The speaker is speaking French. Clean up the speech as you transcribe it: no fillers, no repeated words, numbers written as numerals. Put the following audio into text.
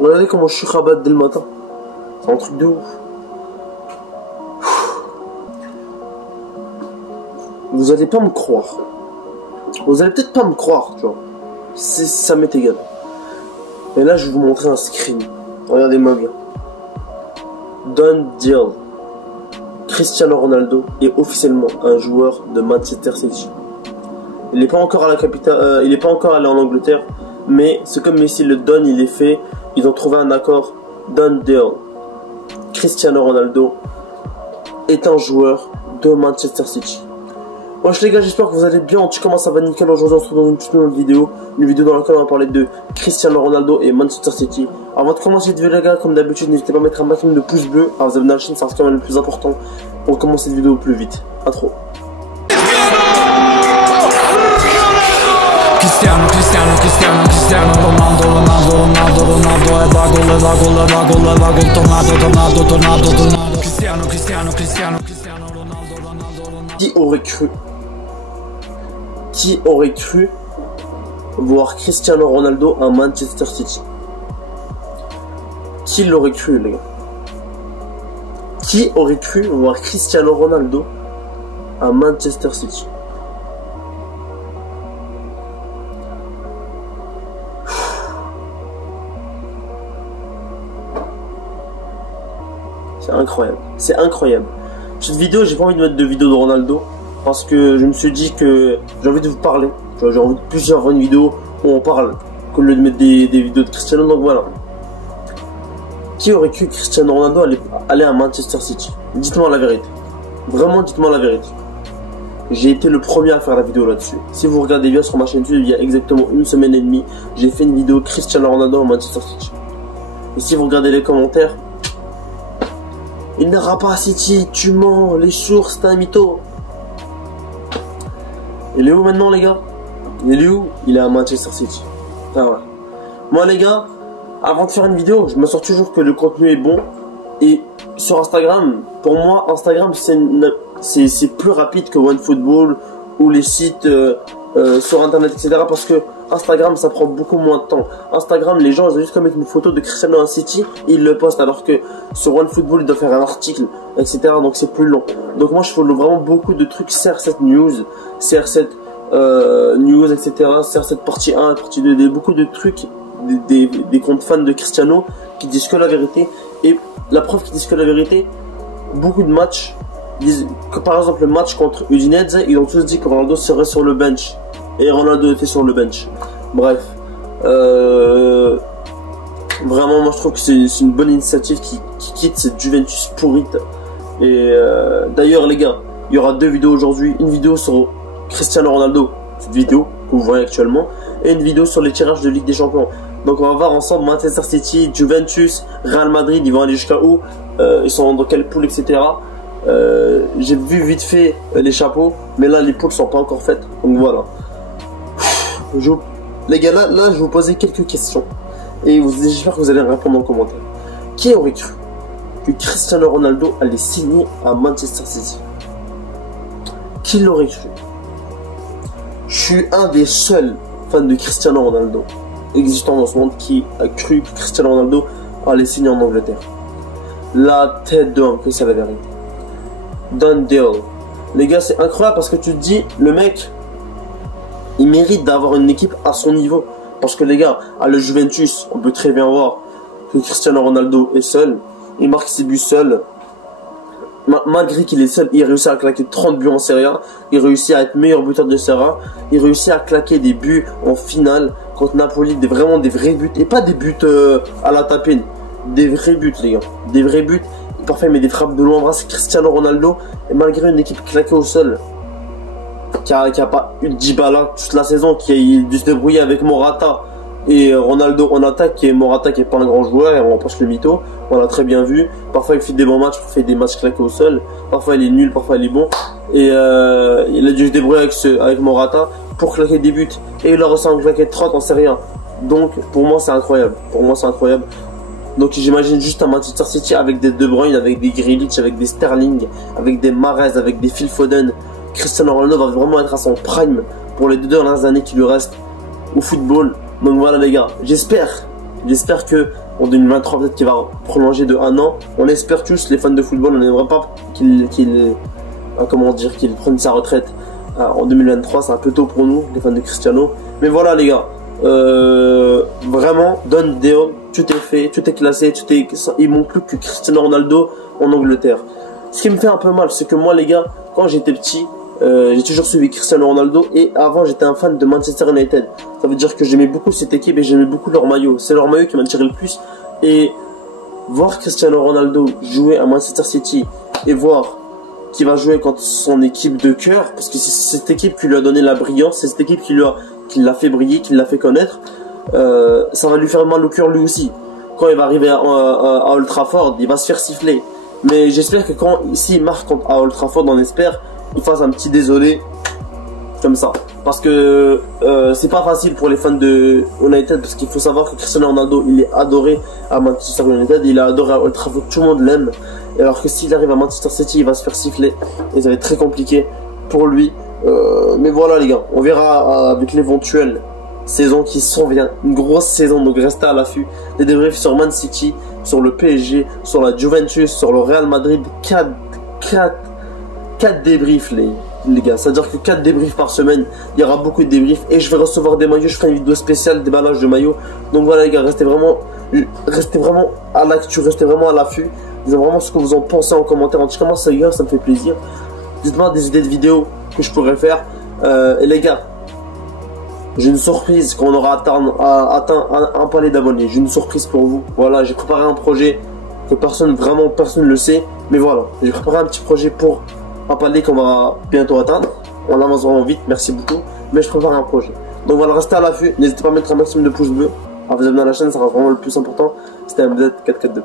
Regardez comment je suis rabat dès le matin. C'est un truc de ouf. Vous allez pas me croire. Vous allez peut-être pas me croire, tu vois. Ça m'est égal. Mais là, je vais vous montrer un screen. Regardez-moi bien. Done deal. Cristiano Ronaldo est officiellement un joueur de Manchester City. Il n'est pas encore à la capitale, il n'est pas encore allé en Angleterre, mais c'est comme Messi le donne, il est fait. Ils ont trouvé un accord. Done deal. Cristiano Ronaldo est un joueur de Manchester City. Wesh les gars, j'espère que vous allez bien. En tout cas, comment ça va nickel. Aujourd'hui, on se retrouve dans une toute nouvelle vidéo. Une vidéo dans laquelle on va parler de Cristiano Ronaldo et Manchester City. Avant de commencer cette vidéo les gars, comme d'habitude, n'hésitez pas à mettre un maximum de pouces bleus, à vous abonner à la chaîne, c'est quand même le plus important pour commencer cette vidéo au plus vite. À trop. Cristiano Ronaldo Qui aurait cru voir Cristiano Ronaldo à Manchester City? Qui l'aurait cru les gars? Qui aurait cru voir Cristiano Ronaldo à Manchester City? C'est incroyable, c'est incroyable. Cette vidéo, j'ai pas envie de mettre de vidéo de Ronaldo parce que je me suis dit que j'ai envie de vous parler. J'ai envie de plus avoir une vidéo où on parle qu'au lieu de mettre des vidéos de Cristiano. Donc voilà. Qui aurait cru Cristiano Ronaldo aller à Manchester City? Dites-moi la vérité. Vraiment, dites-moi la vérité. J'ai été le premier à faire la vidéo là-dessus. Si vous regardez bien sur ma chaîne YouTube, il y a exactement une semaine et demie, j'ai fait une vidéo Cristiano Ronaldo à Manchester City. Et si vous regardez les commentaires, il n'ira pas à City, tu mens, les sources, t'es un mytho. Il est où maintenant les gars? Il est où? Il est à Manchester City. Ah ouais. Moi les gars, avant de faire une vidéo, je m'assure toujours que le contenu est bon. Et sur Instagram, pour moi, Instagram c'est plus rapide que OneFootball ou les sites sur internet, etc. Parce que Instagram ça prend beaucoup moins de temps. Instagram, les gens ils ont juste qu'à mettre une photo de Cristiano à City et ils le postent, alors que sur OneFootball ils doivent faire un article, etc. Donc c'est plus long. Donc moi je follow vraiment beaucoup de trucs, CR7 News, CR7 News, etc. CR7 partie 1, partie 2, beaucoup de trucs, des comptes fans de Cristiano qui disent que la vérité. Et la preuve qu'ils disent que la vérité, beaucoup de matchs disent que, par exemple le match contre Udinese, ils ont tous dit que Ronaldo serait sur le bench. Et Ronaldo était sur le bench. Bref. Vraiment, moi je trouve que c'est une bonne initiative qui quitte cette Juventus pourrite. Et d'ailleurs les gars, il y aura deux vidéos aujourd'hui. Une vidéo sur Cristiano Ronaldo, cette vidéo que vous voyez actuellement, et une vidéo sur les tirages de Ligue des Champions. Donc on va voir ensemble Manchester City, Juventus, Real Madrid, ils vont aller jusqu'à où, ils sont dans quelle poule, etc. J'ai vu vite fait les chapeaux, mais là les poules sont pas encore faites. Donc voilà. Les gars, là je vais vous poser quelques questions et j'espère que vous allez répondre en commentaire. Qui aurait cru que Cristiano Ronaldo allait signer à Manchester City? Qui l'aurait cru? Je suis un des seuls fans de Cristiano Ronaldo existant dans ce monde qui a cru que Cristiano Ronaldo allait signer en Angleterre. La tête d'homme, que c'est la vérité. Done deal. Les gars, c'est incroyable parce que tu te dis, le mec, il mérite d'avoir une équipe à son niveau. Parce que les gars, à la Juventus, on peut très bien voir que Cristiano Ronaldo est seul. Il marque ses buts seul. Malgré qu'il est seul, il réussit à claquer 30 buts en Serie A. Il réussit à être meilleur buteur de Serie A. Il réussit à claquer des buts en finale contre Napoli. Vraiment des vrais buts. Et pas des buts à la tapine. Des vrais buts les gars. Des vrais buts. Parfois il met des frappes de loin. C'est Cristiano Ronaldo. Et malgré une équipe claquée au sol, qui a pas eu de Dybala toute la saison, qui a dû se débrouiller avec Morata et Ronaldo en attaque, et Morata qui est pas un grand joueur, et on passe le mytho, on l'a très bien vu. Parfois il fait des bons matchs, parfois il fait des matchs claqués au sol, parfois il est nul, parfois il est bon, et il a dû se débrouiller avec Morata pour claquer des buts, et il a reçu un claquet de 30 en Serie A. Donc pour moi c'est incroyable, Donc j'imagine juste un Manchester City avec des De Bruyne, avec des Grealish, avec des Sterling, avec des Mahrez, avec des Phil Foden. Cristiano Ronaldo va vraiment être à son prime pour les 2 dernières années qui lui restent au football. Donc voilà les gars, j'espère que en 2023, peut-être qu'il va prolonger de 1 an. On espère tous, les fans de football, on n'aimerait pas qu'il prenne sa retraite en 2023. C'est un peu tôt pour nous, les fans de Cristiano. Mais voilà les gars, vraiment, Don Deo, tout est fait, tout est classé, il manque plus que Cristiano Ronaldo en Angleterre. Ce qui me fait un peu mal, c'est que moi les gars, quand j'étais petit, j'ai toujours suivi Cristiano Ronaldo et avant j'étais un fan de Manchester United. Ça veut dire que j'aimais beaucoup cette équipe et j'aimais beaucoup leur maillot. C'est leur maillot qui m'attirait le plus. Et voir Cristiano Ronaldo jouer à Manchester City et voir qu'il va jouer contre son équipe de cœur, parce que c'est cette équipe qui lui a donné la brillance, c'est cette équipe qui l'a fait briller, qui l'a fait connaître, ça va lui faire mal au cœur lui aussi. Quand il va arriver à Old Trafford, il va se faire siffler. Mais j'espère que s'il marque à Old Trafford, on espère, il fasse un petit désolé comme ça. Parce que c'est pas facile pour les fans de United, parce qu'il faut savoir que Cristiano Ronaldo, il est adoré à Manchester United, il est adoré à Old Trafford, tout le monde l'aime. Alors que s'il arrive à Manchester City, il va se faire siffler et ça va être très compliqué pour lui. Mais voilà les gars, on verra avec l'éventuelle saison qui s'en vient, une grosse saison, donc restez à l'affût. Des débriefs sur Man City, sur le PSG, sur la Juventus, sur le Real Madrid, 4 débriefs les gars, c'est à dire que 4 débriefs par semaine, il y aura beaucoup de débriefs et je vais recevoir des maillots, je ferai une vidéo spéciale déballage de maillots. Donc voilà les gars, restez vraiment à l'actu, restez vraiment à l'affût. Dites vraiment ce que vous en pensez en commentaire. En tout cas moi ça me fait plaisir. Dites-moi des idées de vidéos que je pourrais faire. Et les gars, j'ai une surprise quand on aura atteint un palier d'abonnés. J'ai une surprise pour vous. Voilà, j'ai préparé un projet que personne ne le sait. Mais voilà, j'ai préparé un petit projet pour un palier qu'on va bientôt atteindre. On avance vraiment vite, merci beaucoup. Mais je prépare un projet. Donc voilà, restez à l'affût. N'hésitez pas à mettre un maximum de pouces bleus, à vous abonner à la chaîne, ça sera vraiment le plus important. C'était MZ442.